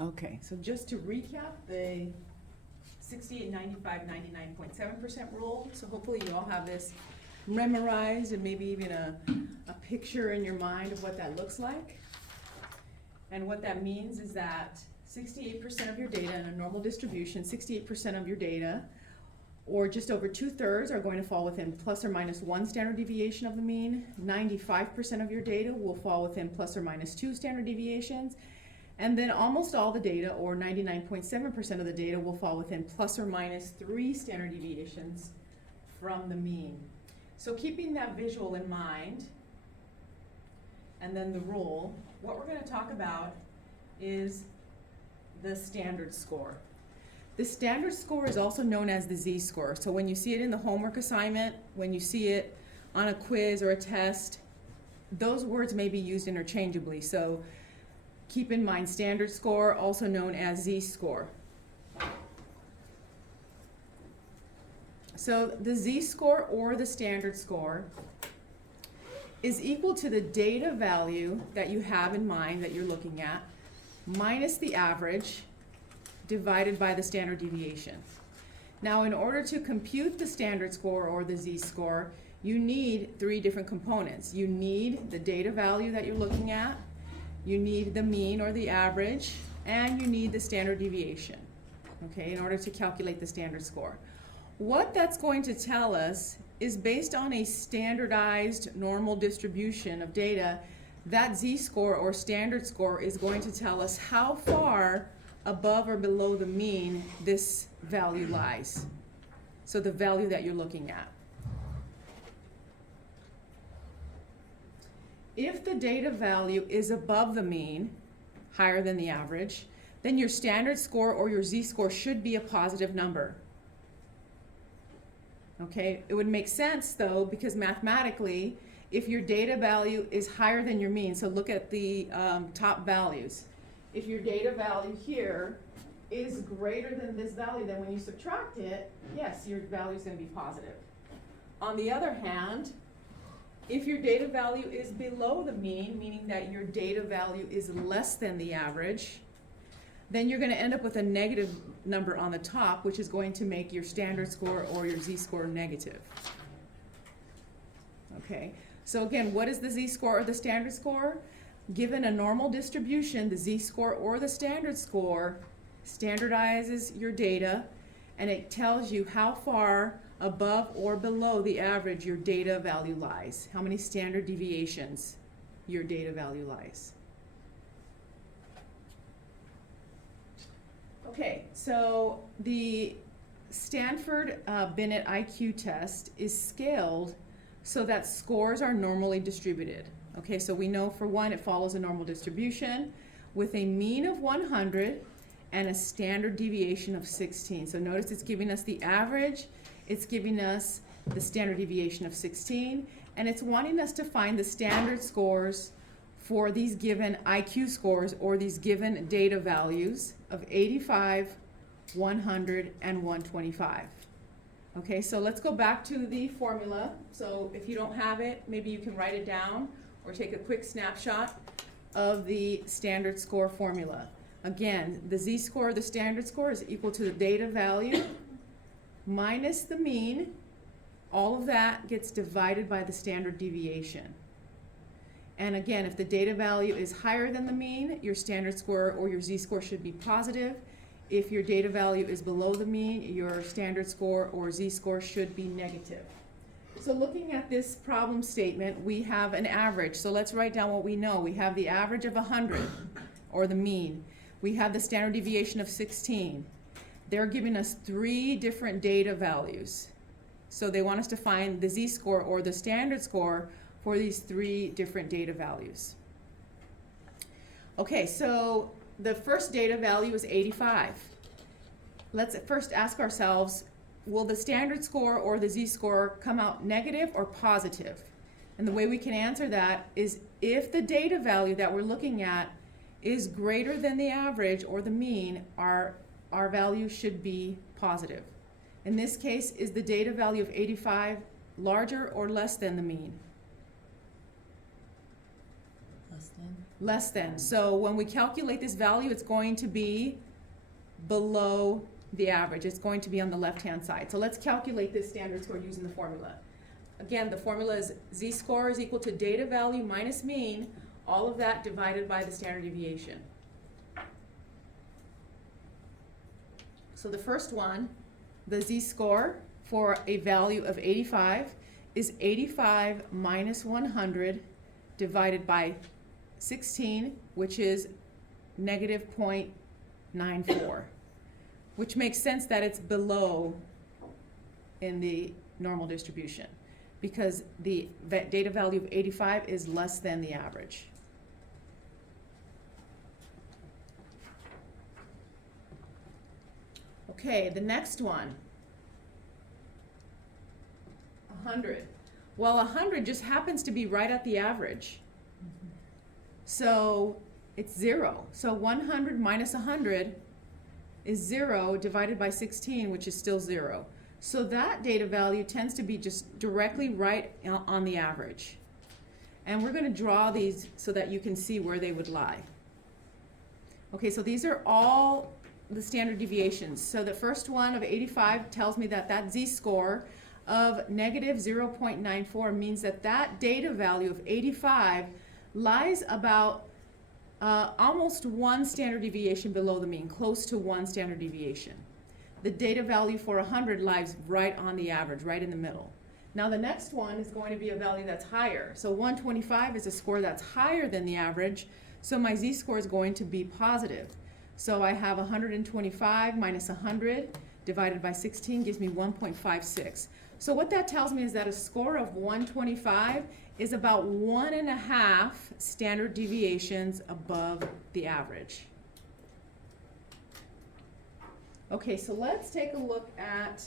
Okay, so just to recap the 68, 95, 99.7% rule. So hopefully you all have this memorized and maybe even a picture in your mind of what that looks like. And what that means is that 68% of your data in a normal distribution, 68% of your data, or just over 2/3, are going to fall within plus or minus 1 standard deviation of the mean. 95% of your data will fall within plus or minus 2 standard deviations. And then almost all the data, or 99.7% of the data, will fall within plus or minus 3 standard deviations from the mean. So keeping that visual in mind, and then the rule, what we're going to talk about is the standard score. The standard score is also known as the z-score. So when you see it in the homework assignment, when you see it on a quiz or a test, those words may be used interchangeably. So keep in mind standard score, also known as z-score. So the z-score or the standard score is equal to the data value that you have in mind that you're looking at minus the average divided by the standard deviation. Now, in order to compute the standard score or the z-score, you need 3 different components. You need the data value that you're looking at, you need the mean or the average, and you need the standard deviation, okay, in order to calculate the standard score. What that's going to tell us is based on a standardized normal distribution of data, that z-score or standard score is going to tell us how far above or below the mean this value lies. So the value that you're looking at. If the data value is above the mean, higher than the average, then your standard score or your z-score should be a positive number. Okay, it would make sense though, because mathematically, if your data value is higher than your mean, so look at the top values. If your data value here is greater than this value, then when you subtract it, yes, your value is going to be positive. On the other hand, if your data value is below the mean, meaning that your data value is less than the average, then you're going to end up with a negative number on the top, which is going to make your standard score or your z-score negative. Okay, so again, what is the z-score or the standard score? Given a normal distribution, the z-score or the standard score standardizes your data, and it tells you how far above or below the average your data value lies, how many standard deviations your data value lies. Okay, so the Stanford Bennett IQ test is scaled so that scores are normally distributed. Okay, so we know for one it follows a normal distribution with a mean of 100 and a standard deviation of 16. So notice it's giving us the average, it's giving us the standard deviation of 16, and it's wanting us to find the standard scores for these given IQ scores or these given data values of 85, 100, and 125. Okay, so let's go back to the formula. So if you don't have it, maybe you can write it down or take a quick snapshot of the standard score formula. Again, the z-score, the standard score, is equal to the data value minus the mean. All of that gets divided by the standard deviation. And again, if the data value is higher than the mean, your standard score or your z-score should be positive. If your data value is below the mean, your standard score or z-score should be negative. So looking at this problem statement, we have an average. So let's write down what we know. We have the average of 100, or the mean. We have the standard deviation of 16. They're giving us 3 different data values. So they want us to find the z-score or the standard score for these 3 different data values. Okay, so the first data value is 85. Let's first ask ourselves, will the standard score or the z-score come out negative or positive? And the way we can answer that is if the data value that we're looking at is greater than the average or the mean, our value should be positive. In this case, is the data value of 85 larger or less than the mean? Less than. Less than. So when we calculate this value, it's going to be below the average. It's going to be on the left-hand side. So let's calculate this standard score using the formula. Again, the formula is z-score is equal to data value minus mean, all of that divided by the standard deviation. So the first one, the z-score for a value of 85 is 85 minus 100 divided by 16, which is negative 0.94, which makes sense that it's below in the normal distribution because the data value of 85 is less than the average. Okay, the next one, 100. Well, 100 just happens to be right at the average. So it's 0. So 100 minus 100 is 0 divided by 16, which is still 0. So that data value tends to be just directly right on the average. And we're going to draw these so that you can see where they would lie. Okay, so these are all the standard deviations. So the first one of 85 tells me that that z-score of negative 0.94 means that that data value of 85 lies about almost 1 standard deviation below the mean, close to 1 standard deviation. The data value for 100 lies right on the average, right in the middle. Now the next one is going to be a value that's higher. So 125 is a score that's higher than the average, so my z-score is going to be positive. So I have 125 minus 100 divided by 16 gives me 1.56. So what that tells me is that a score of 125 is about 1.5 standard deviations above the average. Okay, so let's take a look at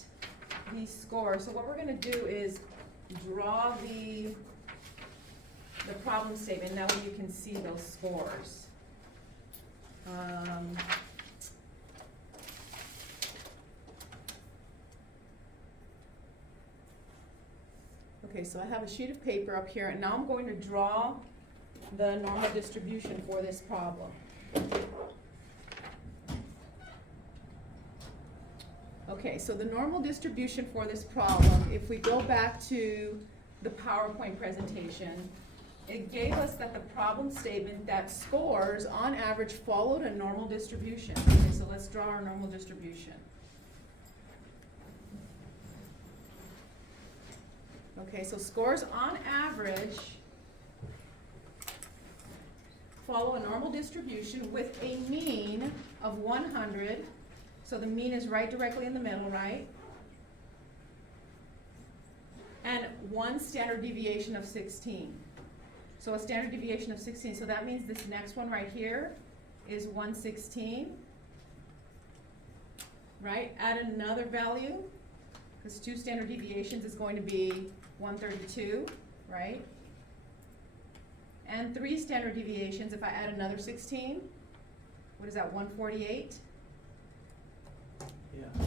these scores. So what we're going to do is draw the problem statement. That way you can see those scores. Okay, so I have a sheet of paper up here, and now I'm going to draw the normal distribution for this problem. Okay, so the normal distribution for this problem, if we go back to the PowerPoint presentation, it gave us that the problem statement that scores on average followed a normal distribution. Okay, so let's draw our normal distribution. Okay, so scores on average follow a normal distribution with a mean of 100. So the mean is right directly in the middle, right? And 1 standard deviation of 16. So a standard deviation of 16. So that means this next one right here is 116. Right? Add another value, because 2 standard deviations is going to be 132, right? And 3 standard deviations, if I add another 16, what is that, 148? Yeah.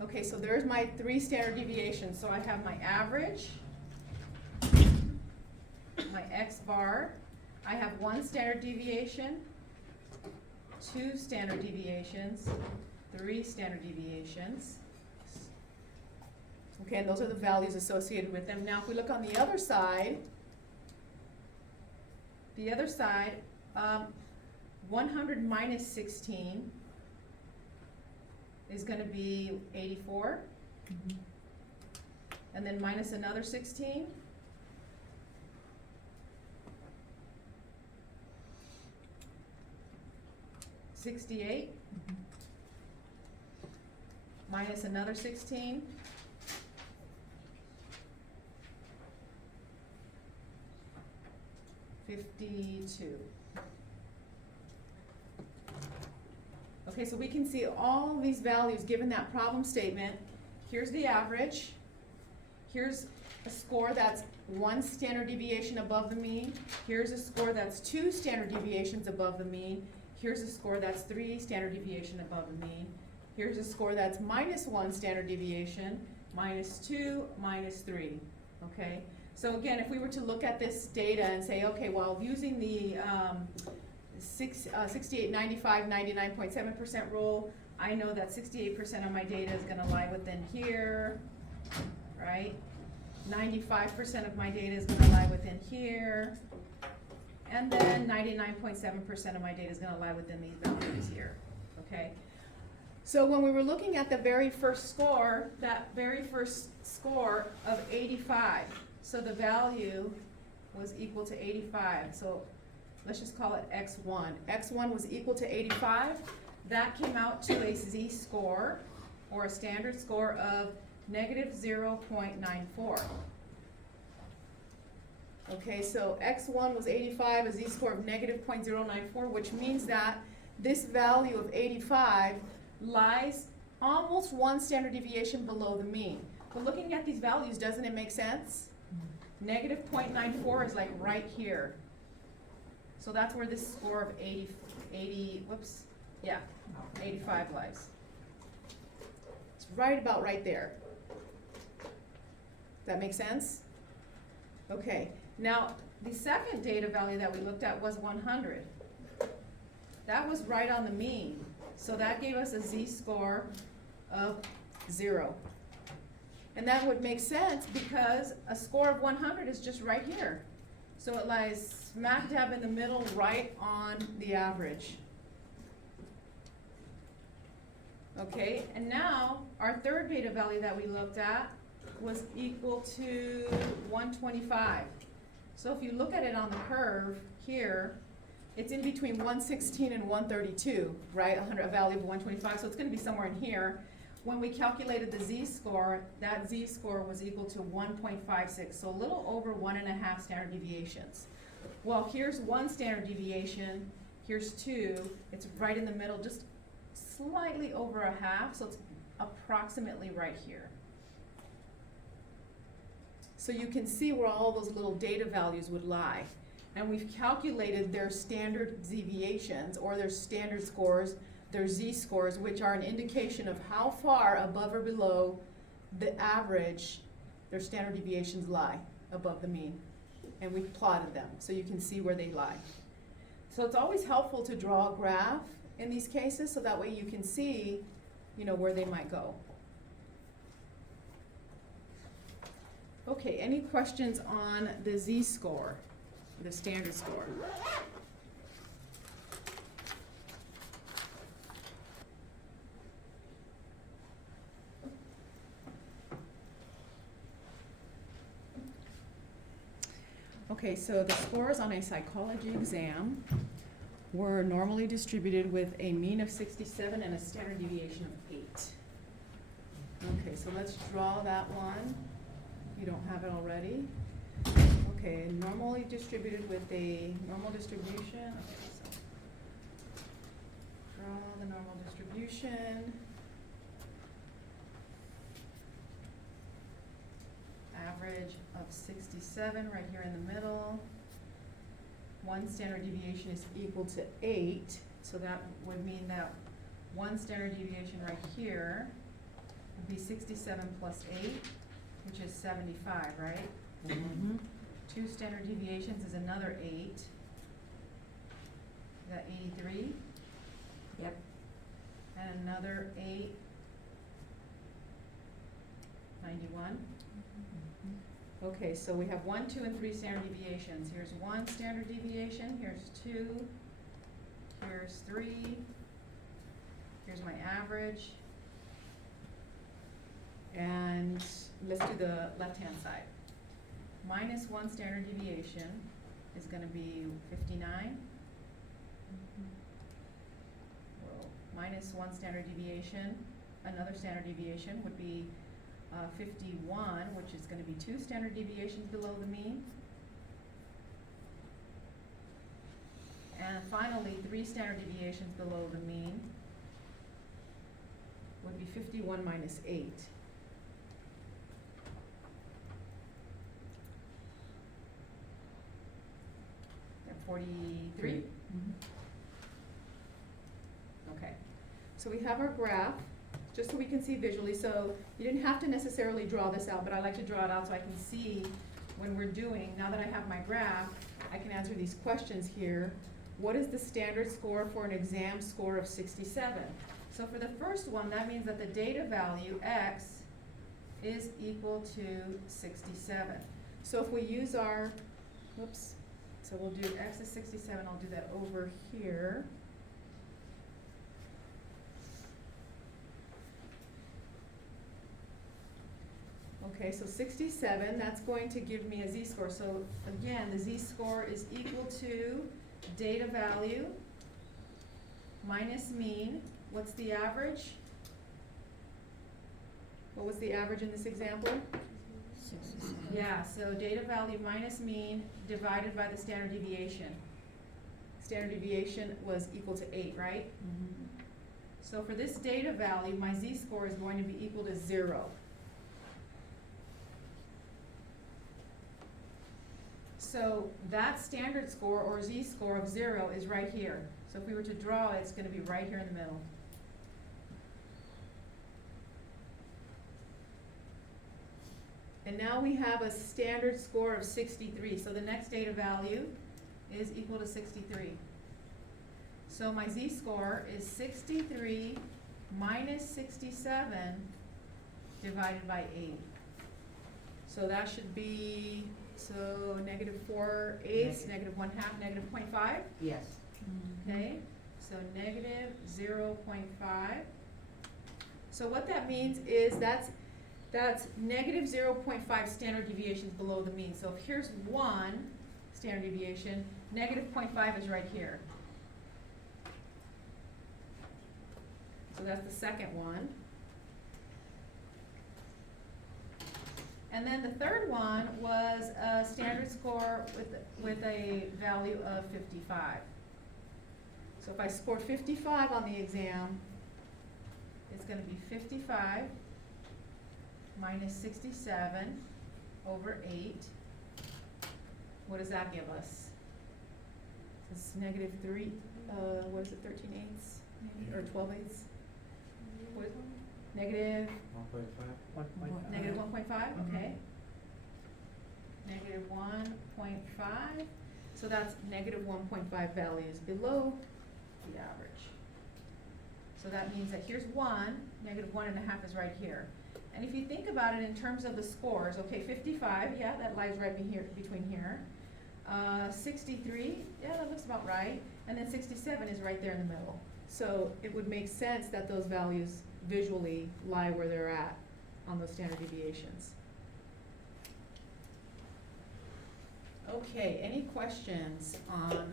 Okay, so there's my 3 standard deviations. So I have my average, my X bar, I have 1 standard deviation, 2 standard deviations, 3 standard deviations. Okay, and those are the values associated with them. Now if we look on the other side, 100 minus 16 is going to be 84. Mm-hmm. And then minus another 16. $68. Mm-hmm. Minus another 16. $52. Okay, so we can see all these values given that problem statement. Here's the average. Here's a score that's 1 standard deviation above the mean. Here's a score that's 2 standard deviations above the mean. Here's a score that's 3 standard deviation above the mean. Here's a score that's minus 1 standard deviation, minus 2, minus 3. Okay, So again, if we were to look at this data and say, okay, well, using the 68, 95, 99.7% rule, I know that 68% of my data is gonna lie within here, right? 95% of my data is gonna lie within here, and then 99.7% of my data is gonna lie within these boundaries here, okay? So when we were looking at the very first score, that very first score of 85, so the value was equal to 85, so let's just call it x1. x1 was equal to 85, that came out to a z-score, or a standard score of negative 0.94. Okay, so x1 was 85, a z-score of negative 0.094, which means that this value of 85 lies almost 1 standard deviation below the mean. But looking at these values, doesn't it make sense? Negative 0.94 is like right here. So that's where this score of 85 lies. It's right about right there. Does that make sense? Okay, now the second data value that we looked at was 100. That was right on the mean. So that gave us a z-score of 0. And that would make sense because a score of 100 is just right here. So it lies smack dab in the middle, right on the average. Okay, and now our third beta value that we looked at was equal to 125. So if you look at it on the curve here, it's in between 116 and 132, right? A value of 125, so it's going to be somewhere in here. When we calculated the z-score, that z-score was equal to 1.56, so a little over 1.5 standard deviations. Well, here's 1 standard deviation, here's 2, it's right in the middle, just slightly over a half, so it's approximately right here. So you can see where all those little data values would lie. And we've calculated their standard deviations, or their standard scores, their z-scores, which are an indication of how far above or below the average their standard deviations lie above the mean. And we've plotted them, so you can see where they lie. So it's always helpful to draw a graph in these cases, so that way you can see, where they might go. Okay, any questions on the z-score, the standard score? Okay, so the scores on a psychology exam were normally distributed with a mean of 67 and a standard deviation of 8. Okay, so let's draw that one. You don't have it already. Okay, normally distributed with a normal distribution. Okay, so draw the normal distribution. Average of 67 right here in the middle. 1 standard deviation is equal to 8, so that would mean that 1 standard deviation right here would be 67 plus 8, which is 75, right? Mm-hmm. 2 standard deviations is another 8. Is that 83? Yep. And another 8, 91. Okay, so we have 1, 2, and 3 standard deviations. Here's 1 standard deviation, here's 2, here's 3, here's my average, and let's do the left-hand side. Minus 1 standard deviation is going to be 59. Well, minus 1 standard deviation, another standard deviation would be 51, which is going to be 2 standard deviations below the mean. And finally, 3 standard deviations below the mean would be 51 minus 8. And 43? Mm-hmm. Okay, so we have our graph, just so we can see visually. So you didn't have to necessarily draw this out, but I like to draw it out so I can see when we're doing, now that I have my graph, I can answer these questions here. What is the standard score for an exam score of 67? So for the first one, that means that the data value, x, is equal to 67. So if we use our, whoops, so we'll do x is 67, I'll do that over here. Okay, so 67, that's going to give me a z-score. So again, the z-score is equal to data value minus mean. What's the average? What was the average in this example? 67. Yeah, so data value minus mean divided by the standard deviation. Standard deviation was equal to 8, right? Mm-hmm. So for this data value, my z-score is going to be equal to 0. So that standard score or z-score of 0 is right here. So if we were to draw it, it's going to be right here in the middle. And now we have a standard score of 63. So the next data value is equal to 63. So my z-score is 63 minus 67 divided by 8. So that should be, so negative 4/8, negative 1/2, negative 0.5. Yes. Okay, so negative 0.5. So what that means is that's negative 0.5 standard deviations below the mean. So if here's 1 standard deviation, negative 0.5 is right here. So that's the second one. And then the third one was a standard score with a value of 55. So if I score 55 on the exam, it's going to be 55 minus 67 over 8. What does that give us? It's negative 3, what is it, 13/8 or 12/8? What is it? Negative 1.5. negative 1.5, okay. Negative 1.5, so that's negative 1.5 values below the average. So that means that here's 1, negative 1.5 is right here. And if you think about it in terms of the scores, okay, 55, yeah, that lies right between here. 63, yeah, that looks about right. And then 67 is right there in the middle. So it would make sense that those values visually lie where they're at on those standard deviations. Okay, any questions on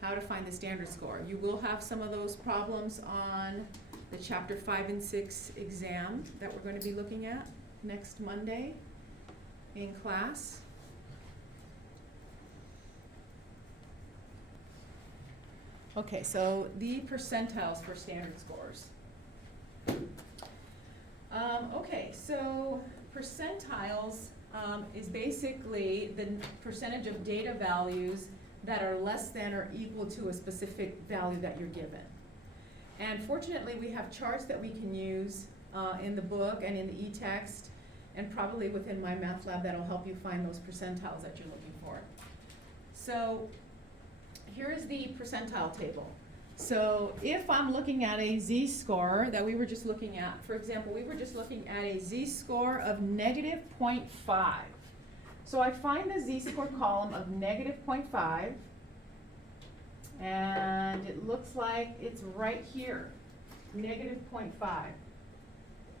how to find the standard score? You will have some of those problems on the chapter 5 and 6 exam that we're going to be looking at next Monday in class. Okay, so the percentiles for standard scores. Okay, so percentiles is basically the percentage of data values that are less than or equal to a specific value that you're given. And fortunately, we have charts that we can use in the book and in the e-text, and probably within my math lab that'll help you find those percentiles that you're looking for. So here is the percentile table. So if I'm looking at a z-score that we were just looking at, for example, we were just looking at a z-score of negative 0.5. So I find the z-score column of negative 0.5, and it looks like it's right here, negative 0.5.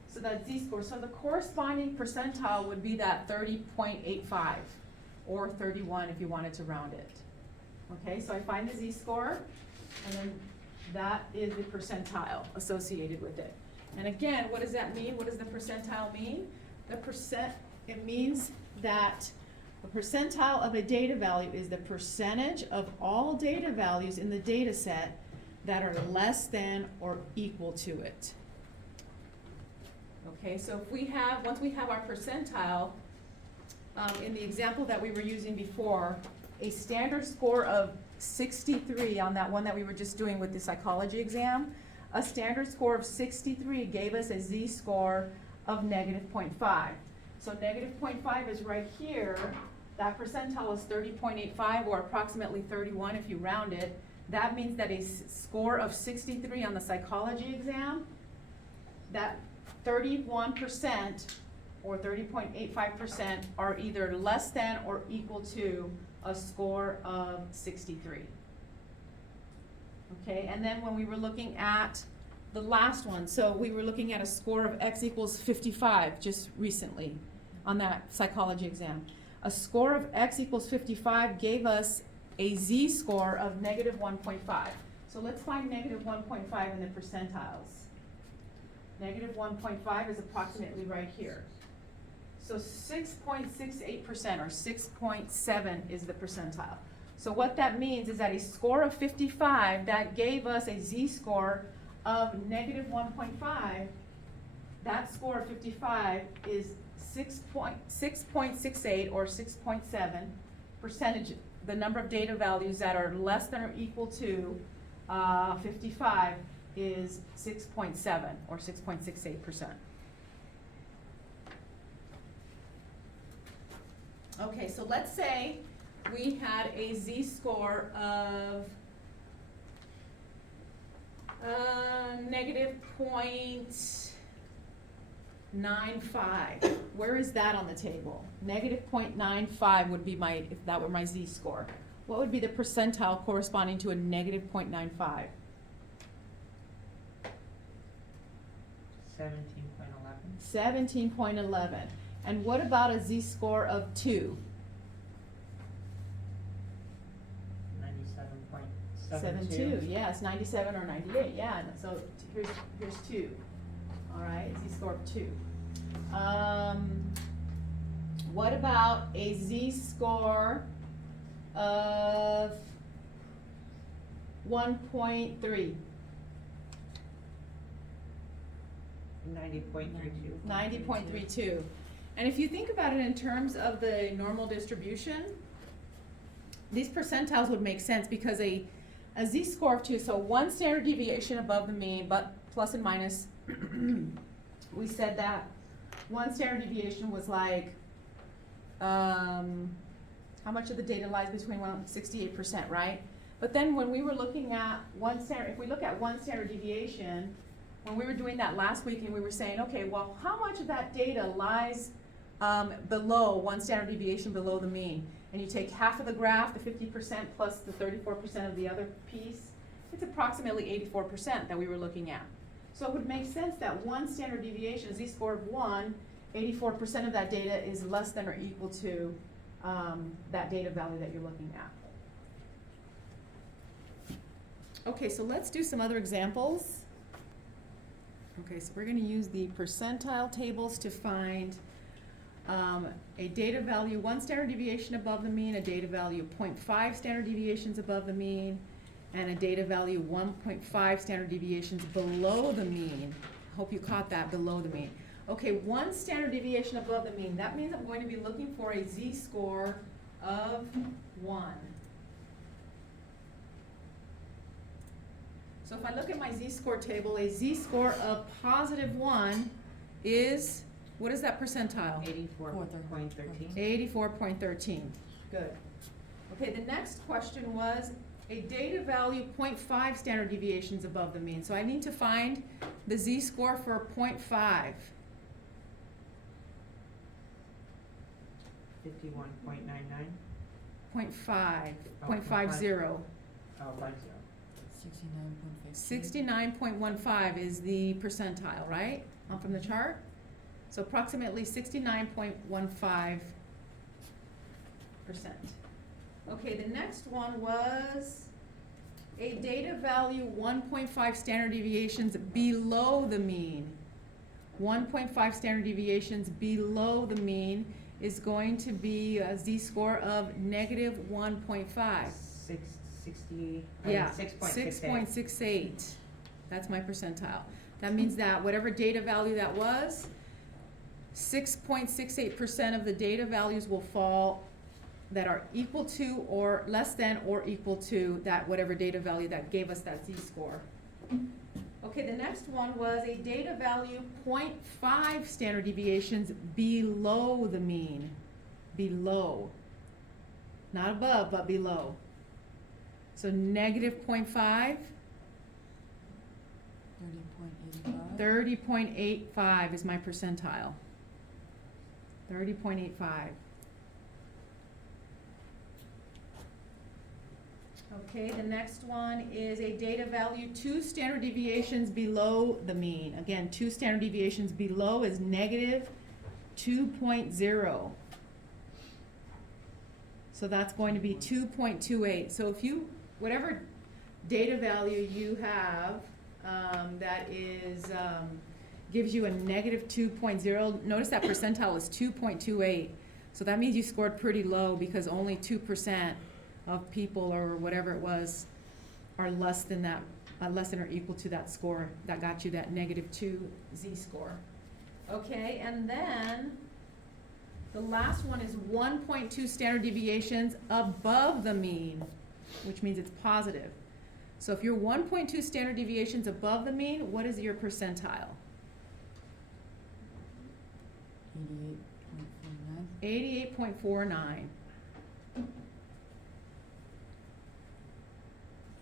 So that z-score, so the corresponding percentile would be that 30.85, or 31 if you wanted to round it. Okay, so I find the z-score, and then that is the percentile associated with it. And again, what does that mean? What does the percentile mean? It means that a percentile of a data value is the percentage of all data values in the data set that are less than or equal to it. Okay, so if once we have our percentile, in the example that we were using before, a standard score of 63 on that one that we were just doing with the psychology exam, a standard score of 63 gave us a z-score of negative 0.5. So negative 0.5 is right here. That percentile is 30.85 or approximately 31 if you round it. That means that a score of 63 on the psychology exam, that 31% or 30.85% are either less than or equal to a score of 63. Okay, and then when we were looking at the last one, so we were looking at a score of x equals 55 just recently on that psychology exam. A score of x equals 55 gave us a z-score of negative 1.5. So let's find negative 1.5 in the percentiles. Negative 1.5 is approximately right here. So 6.68% or 6.7 is the percentile. So what that means is that a score of 55, that gave us a z-score of negative 1.5, that score of 55 is 6.68 or 6.7 percentage, the number of data values that are less than or equal to 55 is 6.7 or 6.68%. Okay, so let's say we had a z-score of negative 0.95. Where is that on the table? Negative 0.95 would be my, if that were my z-score. What would be the percentile corresponding to a negative 0.95? 17.11. 17.11. And what about a z-score of 2? 97.72. Yes, 97 or 98, yeah, so here's 2. All right, z-score of 2. What about a z-score of 1.3? 90.32. 90.32. And if you think about it in terms of the normal distribution, these percentiles would make sense because a z-score of 2, so 1 standard deviation above the mean, but plus and minus, we said that 1 standard deviation was like, how much of the data lies between 68%, right? But then when we were looking at if we look at 1 standard deviation, when we were doing that last week and we were saying, okay, well, how much of that data lies below 1 standard deviation below the mean? And you take half of the graph, the 50% plus the 34% of the other piece, it's approximately 84% that we were looking at. So it would make sense that 1 standard deviation, z-score of 1, 84% of that data is less than or equal to that data value that you're looking at. Okay, so let's do some other examples. Okay, so we're going to use the percentile tables to find a data value 1 standard deviation above the mean, a data value 0.5 standard deviations above the mean, and a data value 1.5 standard deviations below the mean. Hope you caught that, below the mean. Okay, 1 standard deviation above the mean. That means I'm going to be looking for a z-score of 1. So if I look at my z-score table, a z-score of positive 1 is, what is that percentile? 84.13. 84.13. Good. Okay, the next question was a data value 0.5 standard deviations above the mean. So I need to find the z-score for 0.5. 51.99. 0.5, Oh, 0.50. Oh, 50. 69.15 is the percentile, right? From the chart. So approximately 69.15%. Okay, the next one was a data value 1.5 standard deviations below the mean. 1.5 standard deviations below the mean is going to be a z-score of negative 1.5. 68. Yeah, 6.68. 6.68. That's my percentile. That means that whatever data value that was, 6.68% of the data values will fall that are equal to or less than or equal to that whatever data value that gave us that z-score. Okay, the next next one was a data value 0.5 standard deviations below the mean. Below. Not above, but below. So negative 0.5, 30.85. 30.85 is my percentile. 30.85. Okay, the next one is a data value 2 standard deviations below the mean. Again, 2 standard deviations below is negative 2.0. So that's going to be 2.28. So if you, whatever data value you have that is, gives you a negative 2.0, notice that percentile is 2.28. So that means you scored pretty low because only 2% of people or whatever it was are less than that, less than or equal to that score that got you that negative 2 z-score. Okay, and then the last one is 1.2 standard deviations above the mean, which means it's positive. So if you're 1.2 standard deviations above the mean, what is your percentile? 88.49. 88.49.